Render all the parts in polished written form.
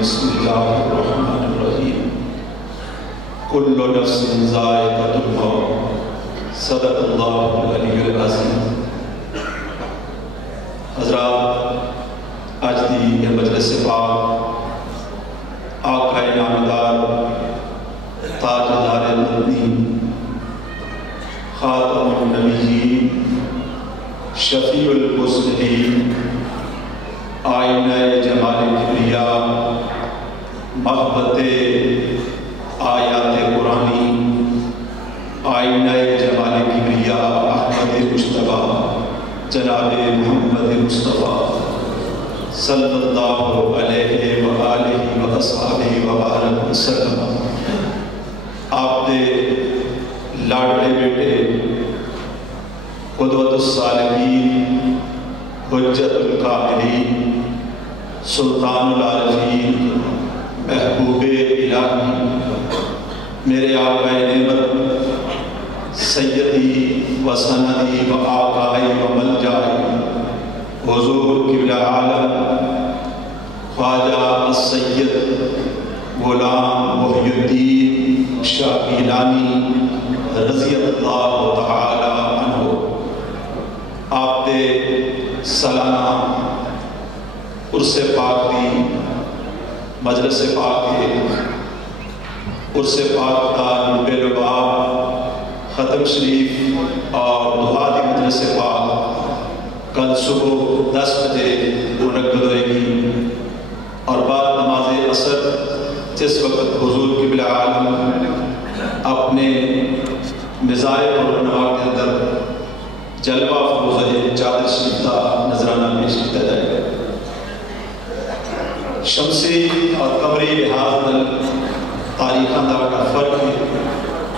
بسم اللہ الرحمن الرحیم کل نفس ذائقۃ الموت صدق اللہ العلی العظیم۔ حضرات، آج دی یہ مجلس پاک آقا نامدار تاجدار مدنی خاتم النبیین شفیع المرسلین آئینہ جمال کبریا محبت آیات قرآنی آئینہ جمال کبریا احمد مجتبیٰ جناب محمد مصطفیٰ صلی اللہ علیہ وآلہ وآصحابہ وبارک وسلم۔ آپ دے لاڈلے بیٹے قدوۃ الصالحین حجت الکاملین سلطان العارفین محبوب الہی میرے آقا نعمت سیدی و سندی و آقائی و ملجائی حضور قبلہ عالم خواجہ السید غلام محی الدین شاہ گیلانی رضی اللہ تعالی عنہ۔ آپ دے سالانہ عرس پاک دی مجلس پاک کے عرس پاک کا نبی لباب ختم شریف اور دعا دی مجلس پاک کل صبح 10 بجے منعقد ہوئے گی، اور بعد نماز عصر جس وقت حضور قبلہ عالم اپنے مزار پرنوا کے اندر جلوہ افروز چادر شریف کا نذرانہ پیش کیا جائے گا۔ شمسی اور قمری لحاظ نال تاریخاں دا فرق ہے،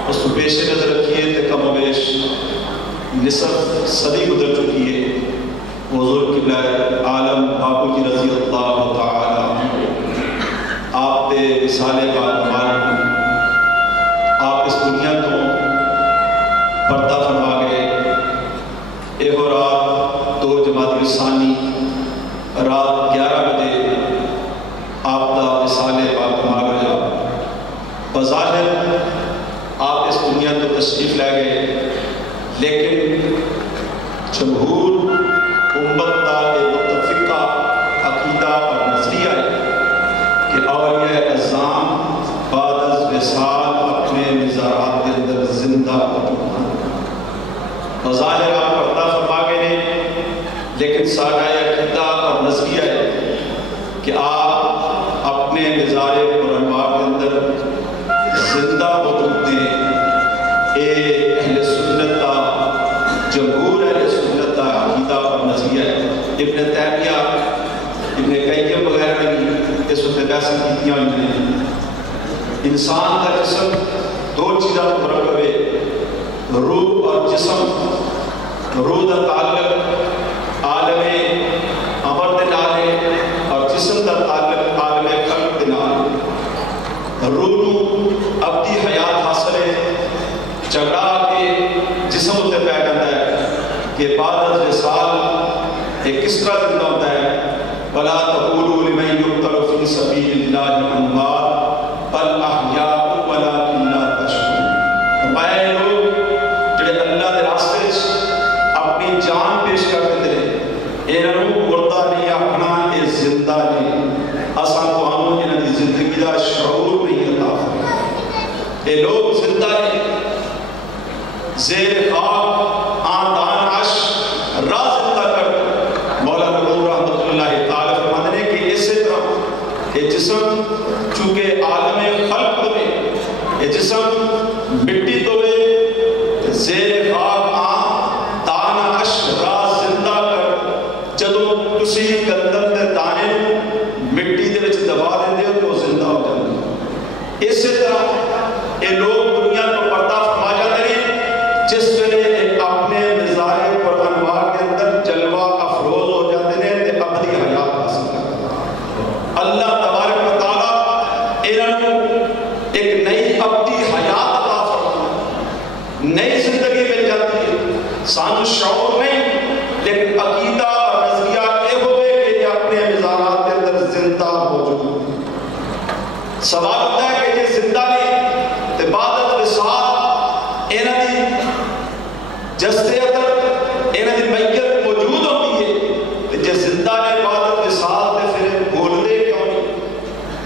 اس کو پیش نظر رکھیے تو کم و بیش نصف صدی گزر چکی ہے۔ حضور قبلہ عالم باپو جی رضی اللہ تعالی عنہ آپ دے وصال پاک مبارک آپ اس دنیا کو پردہ فرما گئے۔ ایک رات 2 جمادی الثانی رات 11 بجے آپ دا وصال پاک مبارک ہوا۔ بظاہر آپ اس دنیا کو تشریف لے گئے، لیکن جمہور امت کا متفقہ عقیدہ اور نظریہ ہے کہ اولیاء اعظام بعد از وصال اپنے مزارات کے اندر زندہ موجود ہیں۔ بظاہر آپ پردہ فرما گئے ہیں، لیکن سارا عقیدہ اور نظریہ ہے کہ آپ اپنے مزار پرانوار کے اندر زندہ موجود ہیں۔ اے اہل سنت کا جمہور اہل سنت کا عقیدہ اور نظریہ ہے۔ ابن تیمیہ ابن قیم وغیرہ نے بھی اس وقت بحثیں کیتیاں ہوئی ہیں۔ انسان کا جسم 2 چیزوں پر مرکب ہے، روح اور جسم۔ روح کا تعلق عالم امر دے نال ہے اور جسم کا تعلق عالم خلق دے نال ہے۔ روح نو ابدی حیات حاصل ہے، جھگڑا کے جسم اتنے پہ جاتا ہے کہ بعد از وصال یہ کس طرح زندہ ہوتا ہے۔ وَلَا تَقُولُوا لِمَن يُقْتَلُ فِي سَبِيلِ اللَّهِ أَمْوَاتٌ بَلْ أَحْيَاءٌ وَلَٰكِن لَّا تَشْعُرُونَ۔ اے لوگ جڑے اللہ دے راستے اپنی جان پیش کر دیندے نے، انہاں نوں مردہ نہیں آکھنا، یہ زندہ نے۔ اساں تانوں انہاں دی زندگی دا شعور نہیں عطا فرمایا۔ یہ لوگ زندہ نے، زیر خاک آندان عرش راز زندہ کر۔ مولانا روم رحمۃ اللہ تعالی فرماتے ہیں کہ اسی طرح یہ جسم چونکہ عالم خلق میں یہ جسم مٹی تو ہے، زیر خاک آندان عرش راز زندہ کر۔ جدوں تسی گندم دے دانے مٹی دے وچ دبا دیندے ہو تو زندہ ہو جاندے ہیں۔ اسی طرح یہ لوگ دنیا کو پردہ فرما جاتے ہیں جس ویلے اپنے مزار پر انوار کے اندر جلوہ افروز ہو جاتے ہیں تے ابدی حیات حاصل کرتے ہیں۔ اللہ تبارک و تعالی انہاں نوں ایک نئی ابدی حیات عطا فرماتا، نئی زندگی مل جاتی ہے۔ سانو شعور نہیں، لیکن عقیدہ اور نظریہ یہ ہوئے کہ یہ اپنے مزارات کے اندر زندہ موجود سوال ہوتا ہے کہ یہ زندہ نے تے عبادت وصال انہاں دی جستے اندر انہاں دی میت موجود ہوتی ہے تے جے زندہ نے عبادت وصال تے پھر بول دے کیوں نہیں؟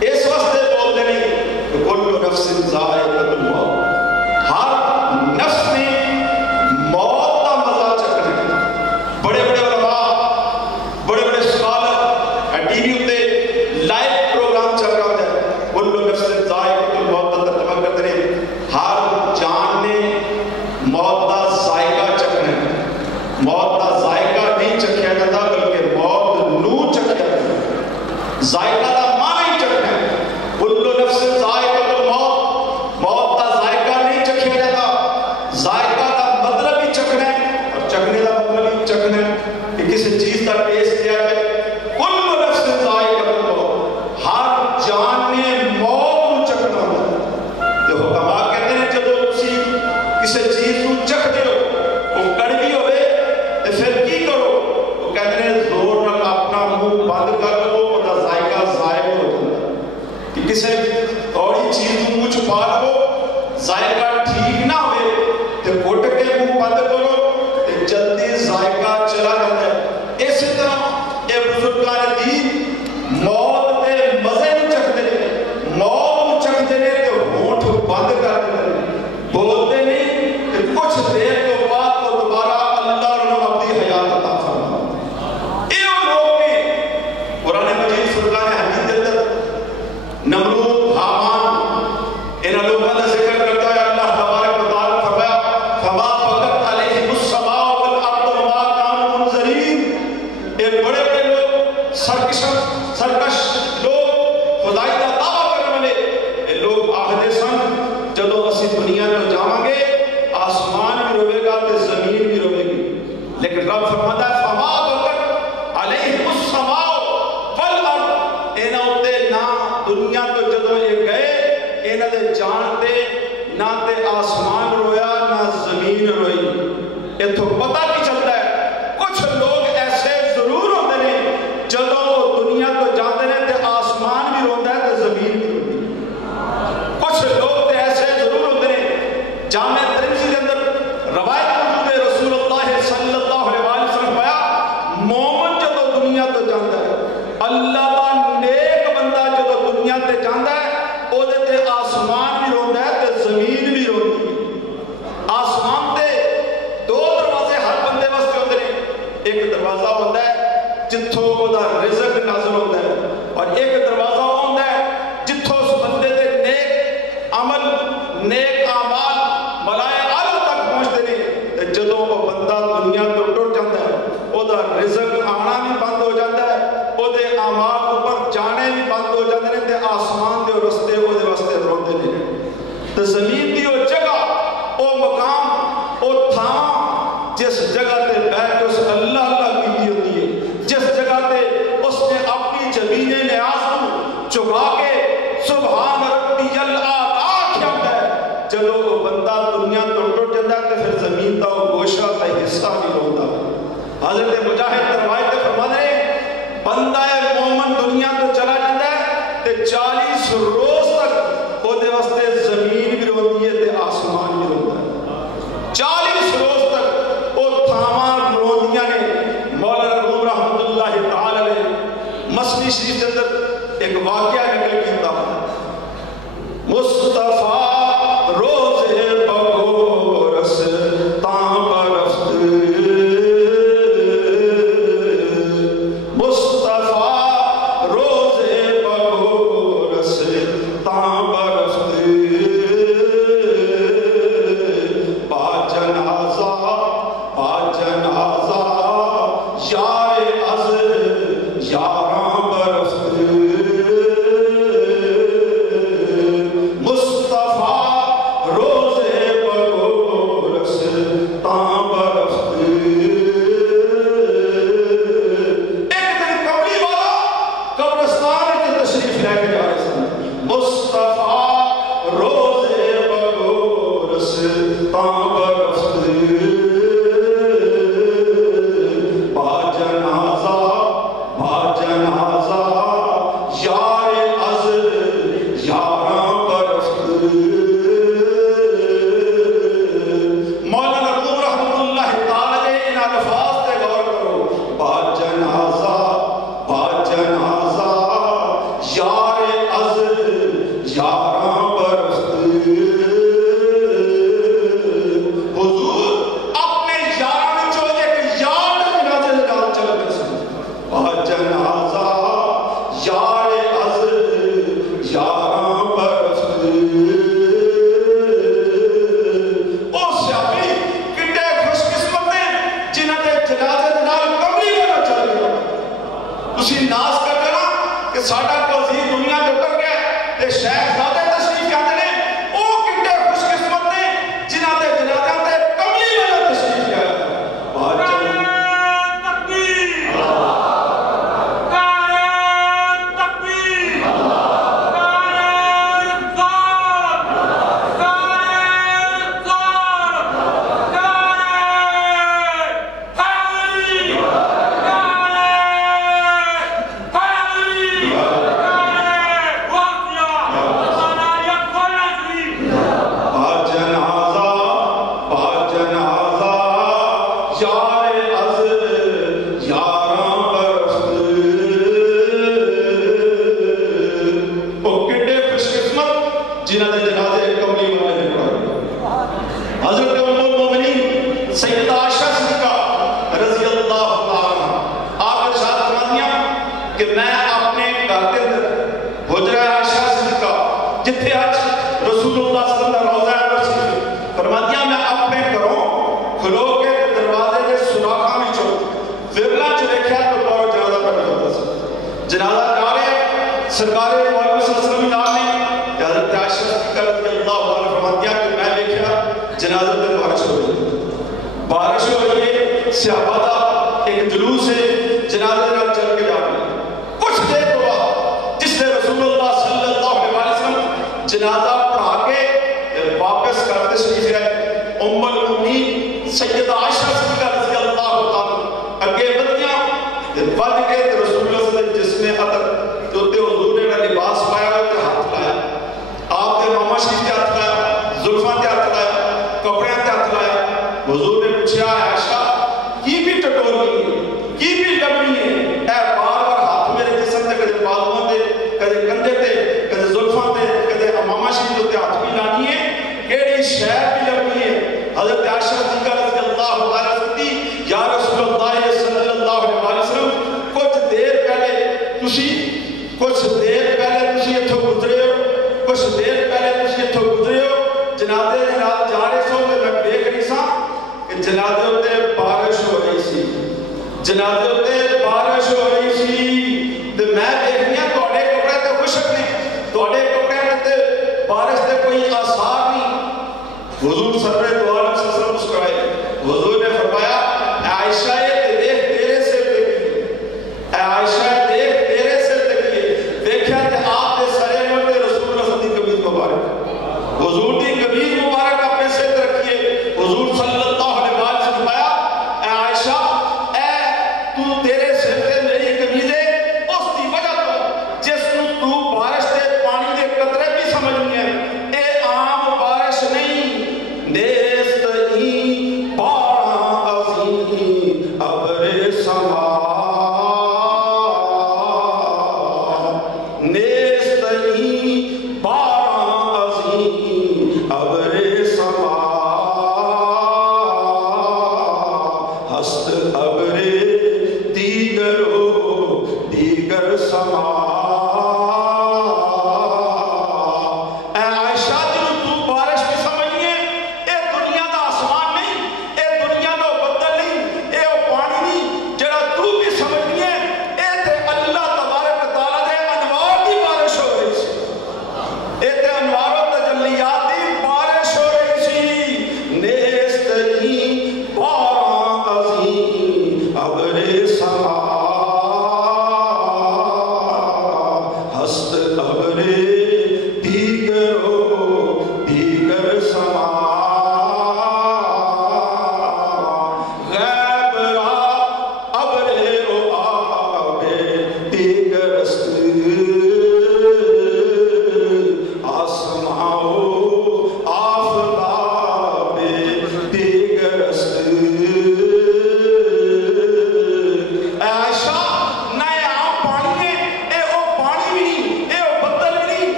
اس واسطے بول دے نہیں کہ کل نفس ذائقۃ الموت، ہر نفس نے موت کا مزہ چکھنا ہے۔ بڑے بڑے علماء، بڑے بڑے اسکالر ٹی وی اتنے لائیو پروگرام چل رہا ہوتا ہے، کل نفس ذائقۃ الموت کا ترجمہ کرتے ہیں ہر جان نے موت کا ذائقہ چکھنا ہے۔ موت کا ذائقہ نہیں چکھیا جاتا بلکہ موت نو چکھیا جاتا ہے۔ ذائقہ کا معنی ہی چکھنا ہے۔ کل نفس ذائقۃ الموت، موت کا ذائقہ نہیں چکھیا جاتا، ذائقہ کا مطلب ہی چکھنا ہے، اور چکھنے کا مطلب ہی چکھنا ہے کہ کسی چیز کا ٹیسٹ کیا جائے۔ کل نفس ذائقۃ الموت، ہر جان نے موت کو چکھنا ہوتا ہے۔ جو حکماء کہتے ہیں جب تسی کسی چیز کو چکھ دیو وہ کڑوی ہوئے تو پھر کی کرو؟ وہ کہتے ہیں زور نال اپنا منہ بند کر لو، وہ ذائقہ ضائع ہو جاتا ہے۔ کہ کسی کوڑی چیز کو منہ چھپا لو، ذائقہ ٹھیک نہ ہوئے تو گھٹ کے منہ بند کرو، جلدی ذائقہ چلا جاتا ہے۔ اس طرح یہ بزرگان دین موت کے مزے نہیں چکھتے ہیں، موت چکھتے ہیں تو ہونٹ بند کر دیتے ہیں، بولتے نہیں کہ کچھ دیر کے بعد وہ دوبارہ اللہ انہوں اپنی حیات عطا فرما۔ یہ لوگ بھی قرآن مجید فرقان حمید کے اندر نمرود، حامان، ان لوگوں کا ذکر کرتا ہے۔ اللہ تبارک و تعالی فرمایا فما بکت علیہم السماء والارض وما كانوا منظرین۔ یہ بڑے بڑے لوگ، سرکش لوگ، خدائی کا دعویٰ کرنے والے یہ لوگ آخر سن جدو اسی دنیا میں جاؤں گے آسمان بھی روے گا تو زمین بھی روے گی، لیکن رب فرماتا ہے فما بکت علیہم السماء والارض، انہاں اتے نہ دنیا تو جدو یہ گئے انہاں دے جانتے نہ تے آسمان رویا نہ زمین روئی۔ یہ تو پتہ نہیں چلتا ہے کچھ لوگ ایسے ضرور ہوتے ہیں جدو وہ دنیا تو جاتے ہیں تے آسمان بھی روتا ہے تے زمین بھی روتی ہے۔ کچھ لوگ تے ایسے ضرور ہوتے ہیں، جامع ترمذی کے اندر روایت موجود ہے، رسول اللہ صلی اللہ علیہ وسلم فرمایا مومن جدو دنیا تو جاتا ہے، اللہ کا نیک بندہ جدو دنیا تے جاتا ہے او دے تے آسمان بھی روندا ہے تے زمین بھی روندی ہے۔ آسمان تے دو دروازے ہر بندے واسطے ہوندے نے، ایک دروازہ ہوتا ہے جتھوں او دا رزق نازل ہوتا ہے، اور ایک دروازہ ہوتا ہے جتھوں اس بندے دے نیک عمل، نیک اعمال ملائے اعلیٰ تک پہنچتے ہیں۔ تے جدوں وہ بندہ دنیا تو ٹر جاتا ہے او دا رزق آنا بھی بند ہو جاتا ہے، او دے اعمال اوپر جانے بھی بند ہو جاتے ہیں، تے آسمان دے رستے او دے واسطے روندے نے۔ تے زمین دی او جگہ، او مقام، او تھاں جس جگہ تے بیٹھ کے اس اللہ اللہ کیتی ہوتی ہے، جس جگہ تے اس نے اپنی زمین نیاز کو چکا کے سبحان ربی الاعلیٰ کہتا ہے۔ جدو وہ بندہ دنیا تو ٹوٹ جاتا ہے تو پھر زمین کا وہ گوشہ کا حصہ نہیں ہوتا۔ حضرت مجاہد روایت فرماتے ہیں بندہ مومن دنیا تو چلا جاتا ہے تے 40 روز تک وہ دے واسطے زمین بھی روتی ہے تے آسمان بھی روتا ہے۔ 40 روز تک وہ تھاواں روندیاں نے۔ مولانا روم رحمۃ اللہ تعالی علیہ مسنی شریف کے اندر ایک واقعہ نکل کیتا مصطفیٰ روزے بگورس تاں برفت، مصطفیٰ روزے بگورس تاں برفت، با جنازہ یار از یاراں برفت، تسی ناز کرتے نا کہ ساڈا وزیر دنیا کے اتر گیا تے شیخ زادے تشریف کہتے ہیں او کتنے خوش قسمت نے جنہاں دے جنازہ تے کملی والا تشریف کیا دے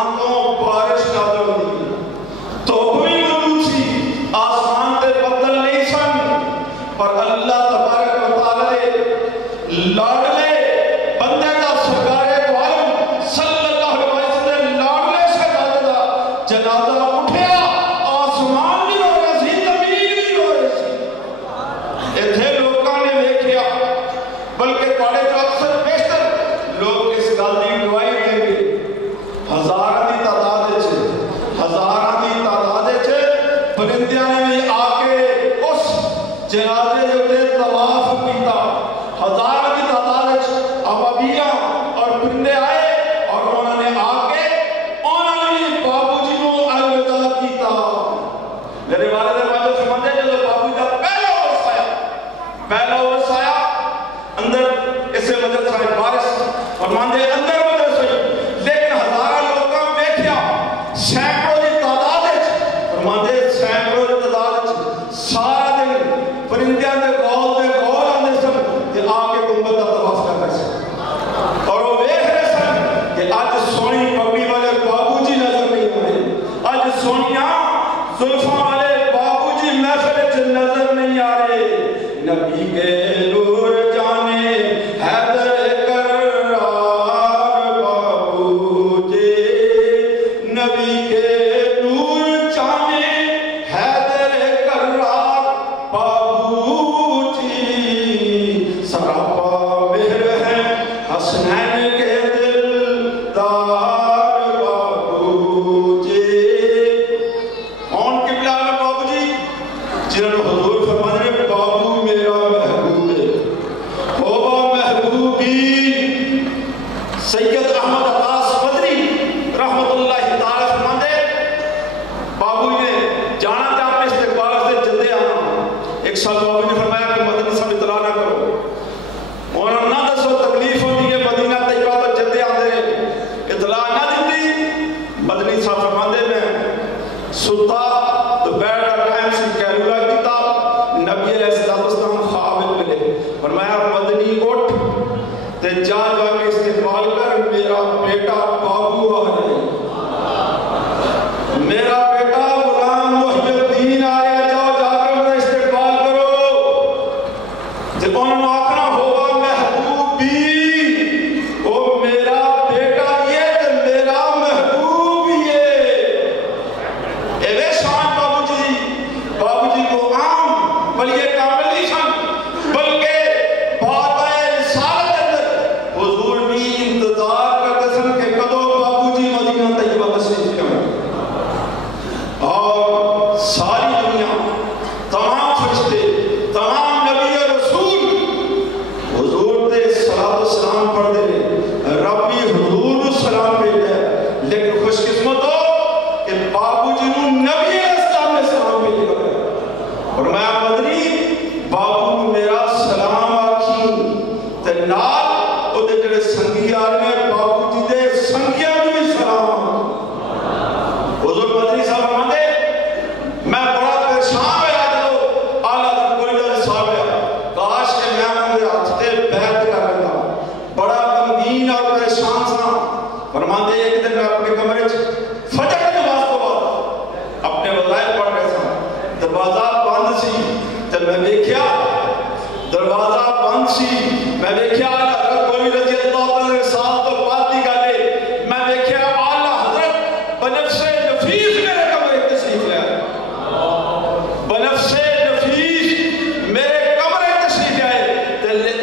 آسمان تو بارش نازل ہوئی تو کوئی موجود سی آسمان تے بدل نہیں سن پر اللہ تبارک و تعالی لاڈلے بندے دا سرکار دو عالم صلی اللہ علیہ وسلم لاڈلے شہزادے دا جنازہ اٹھیا آسمان بھی رو رہے سی زمین بھی رو رہے سی ایتھے لوگاں نے ویکھیا بلکہ پڑھے جو اکثر بیشتر لوگ اس گل دی گواہی دیں گے ہزاراں دی تعداد پرندیاں نے بھی آ کے اس جنازے دے طواف کیتا ہزاراں دی تعداد ابابیاں اور پرندے آئے اور انہوں نے آ کے انہوں نے بابو جی کو الوداع کیتا میرے والد والد سمجھے جب بابو جی کا پہلا ورس آیا اندر اسے مدد سے بارش اور ماندے اندر مدد سے لیکن ہزارہ لوگاں بیٹھیا سینکڑوں دی تعداد اور ماندے سینکڑوں دی تعداد سارا دن پرندیاں دے گول آندے سن کہ آ کے گنبد دا طواف کر رہے سن اور وہ دیکھ رہے سن کہ آج سونی پگڑی والے بابو جی نظر نہیں آ رہے آج سونیاں زلفاں والے بابو جی محفل وچ نظر نہیں آ رہے نبی کے نور جانے حیدر کرار بابو جی نبی کے نور جانے حیدر کرار بابو جی سراپا مہر ہے حسنین کے دلدار بابو جی کون قبلہ ہے بابو جی جنہوں نے حضور فرمانے بابو میرا محبوب ہے بابا محبوبی سید احمد عباس مدنی رحمت اللہ تعالی فرماتے بابو نے جانا تھا اپنے استقبال سے جلدی آنا ایک سال بابو نے فرمایا کہ مدنی صاحب اطلاع نہ کرو اور نہ دسو تکلیف ہوتی ہے مدینہ طیبہ تو جلدی آتے رہے اطلاع نہ دیتی مدنی صاحب فرماتے میں سلطہ دوپہر کا ٹائم سی کیلولا کتاب نبی علیہ السلام خواب ملے فرمایا مدنی اٹھ تے جا کے استقبال کر میرا بیٹا بابو آ رہے میرا بیٹا غلام محی الدین آ رہے جاؤ جا کے میرا استقبال کرو جب انہوں نے آخنا ہوگا محبوبی وہ میرا بیٹا یہ تے میرا محبوب یہ اے شان بابو جی کو عام بلکہ کامل نہیں سن بلکہ بابا رسالت اندر حضور بھی انتظار کرتے سن کہ کدو بابو جی مدینہ طیبہ تشریف کریں اور ساری دنیا تمام فرشتے تمام نبی اور رسول حضور دے صلاۃ والسلام پڑھ دے ربی حضور کو سلام بھیجتا ہے لیکن خوش قسمت ہو کہ بابو جی کو نبی علیہ السلام نے سلام بھیجا اور میں مدنی بابو میرا سلام آکھی تے نال او دے جڑے سنگی آ رہے ہیں بابو جی دے سنگیاں بھی سلام حضور مدنی صاحب فرماتے میں بڑا پریشان ہوا جب اعلیٰ حضرت گولڈر صاحب ہے کاش کہ میں ان کے ہاتھ تے بیعت کر لیتا بڑا غمگین اور پریشان سا فرماتے ایک دن میں اپنے کمرے فجر کی نماز کے بعد اپنے وظائف پڑھ رہے تھا دروازہ بند سی جب میں دیکھیا دروازہ بند سی میں دیکھیا حضرت کوئی رضی اللہ عنہ ساتھ تو بات نہیں کرے میں دیکھیا اعلیٰ حضرت بنفس نفیس میرے کمرے تشریف لے آئے بنفس نفیس میرے کمرے تشریف لے آئے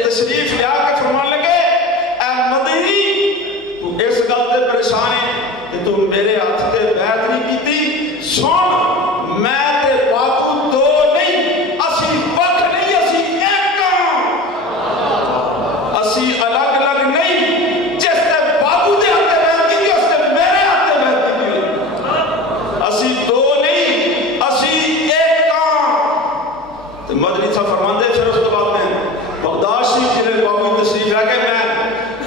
تشریف لے آ کے فرمان لگے اے مدنی تو اس گل تے پریشان ہے کہ تو میرے ہاتھ تے بیعت نہیں کیتی سن میں تے بابو دو نہیں اسی وقت نہیں اسی ایک اسی الگ الگ نہیں جس تے بابو دے ہاتھ تے بیعت کی اس تے میرے ہاتھ تے بیعت کی اسی دو نہیں اسی ایک تو مدنی صاحب فرماندے پھر اس کے بعد میں بغداد شریف جنہیں بابو تشریف لے کے میں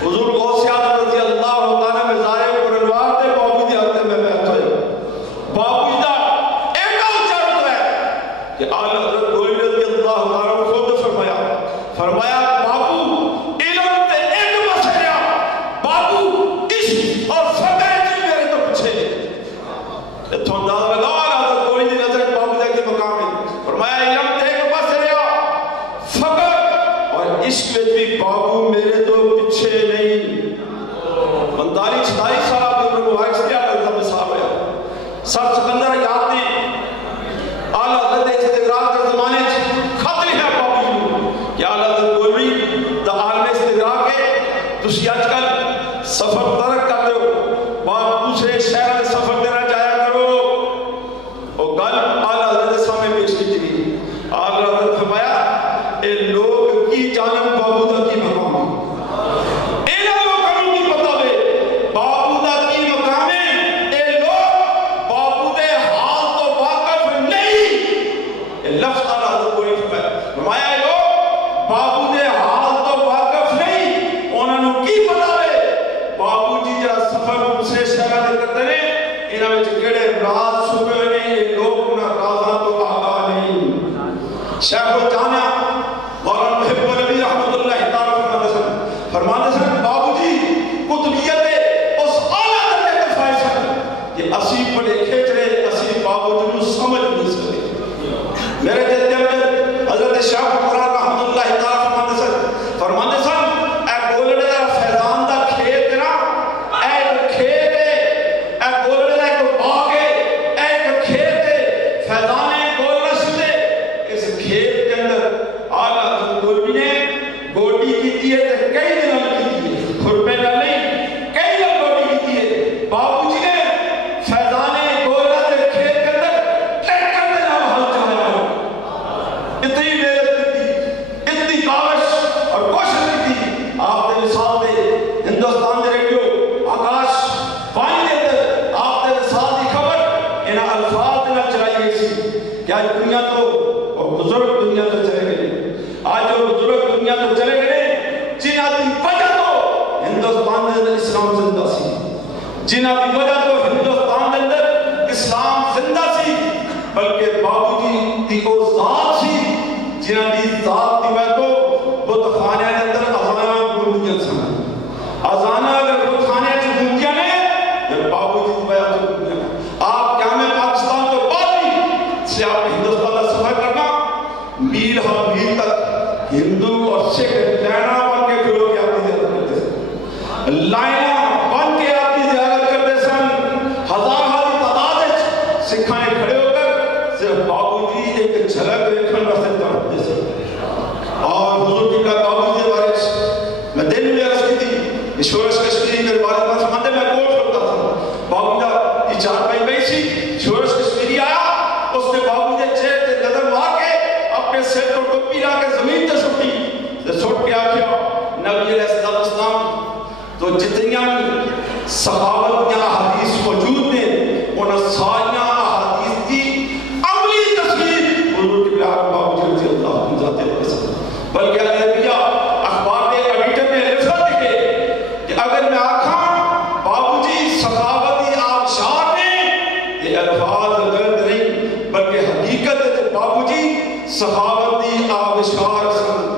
حضور غوث اعظم رضی اللہ تعالیٰ میں ظاہر پر انوار دے بابو دی ہاتھ میں بیعت ہوئے بابو دا سر سکندر یاد نے آلہ حضرت استغراق کے زمانے خط لکھا بابو کہ آلہ حضرت گولوی دا عالم استغراق ہے تسی آج کل سفر ترک کر دے ہو وہاں دوسرے شہر میں سفر دینا جایا کرو اور گل آلہ حضرت سامنے پیش کی تھی آلہ حضرت فرمایا اے لوگ کی جانب بابو دا کی مقام ہے اے لوگوں کی پتہ دے بابو دا کی مقام ہے اے لوگ بابو دے حال تو واقف نہیں اے لفظ آلہ حضرت کو نہیں فرمایا اے لوگ بابو دے حال تو واقف نہیں انہوں نے کی پتہ دے بابو جی جا سفر دوسرے شہر دے کرتے ہیں انہاں وچ کیڑے راز چھپے ہوئے نے یہ لوگ انہاں رازاں تو آگاہ نہیں شیخ الجامعہ مولانا محب النبی رحمۃ اللہ تعالی فرماتے ہیں بابو جی قطبیت اس اعلیٰ درجے کے فائز ہیں کہ اسی پڑھے کھیچ رہے اسی بابو جی کو سمجھ نہیں سکتے میرے جدے میں حضرت شیخ قرآن رحمۃ اللہ تعالی فرماتے ہیں اے گولڑے دا فیضان دا کھیت نا اے کھیت اے گولڑے دا ایک باغ ہے اے کھیت ہے فیضان گولڑا شدے اس کھیت کے اندر آلہ حضرت گولوی نے گوڈی کی دیئے تھے کئی دن کی دیئے خربے نہ نہیں کئی دن گوڈی کی دیئے بابو جی نے فیضان گولڑا دے کھیت کے اندر ٹریکٹر میں نام حل چاہا اتنی محنت کی اتنی کاوش اور کوشش کی آپ نے مثال دے ہندوستان دے ریڈیو آکاش وانی دے اندر آپ نے مثال دی خبر انہاں الفاظ نہ چلائی گئی سی کہ آج دنیا تو اور بزرگ دنیا تو چلے گئے آج جو بزرگ دنیا تو چلے گئے جنہاں دی وجہ تو ہندوستان دے اندر اسلام زندہ سی جنہاں دی وجہ تو ہندوستان دے اندر اسلام زندہ سی بلکہ بابو جی دی وہ ذات سی جنہاں دی ذات دی وجہ تو بت خانے کے اندر اذاناں گونجیاں سن اذاناں اگر بت خانے چ گونجیاں نے یہ بابو جی دی وجہ تو گونجیاں آپ کیا میں پاکستان تو بعد بھی سے آپ ہندوستان کا سفر کرنا میل ہم میل تک ہندو اور سکھ لائنہ بن کے کھڑو کے آپ کی زیارت کرتے سن لائنہ بن کے آپ کی زیارت کرتے سن ہزار ہزار تعداد سکھانے کھڑے ہو کر صرف بابو جی ایک جھلک دیکھنے واسطے پڑھتے سن اور حضور کی کا بابو جی بارے میں دن میں عرض کی تھی شورش کشمیری کے بارے میں سمجھتے میں کوٹ کرتا تھا بابو جا یہ چار پائی گئی سی شورش کشمیری آیا اس نے بابو جی چہر تے نظر مار کے اپنے سر کو ٹوپی لا کے زمین تے سٹی تے سٹ کے آکھیا نبی علیہ السلام تو جتنیاں صحابت یا حدیث موجود نے انہاں ساریاں حدیث کی عملی تصویر حضور کے پاک بابو جی رضی اللہ عنہ ذات وسلم بلکہ عربیہ اخبار کے ایڈیٹر نے لکھا ہے کہ اگر میں آکھاں بابو جی صحابتی آبشار نے یہ الفاظ غلط نہیں بلکہ حقیقت ہے بابو جی صحابتی آبشار سن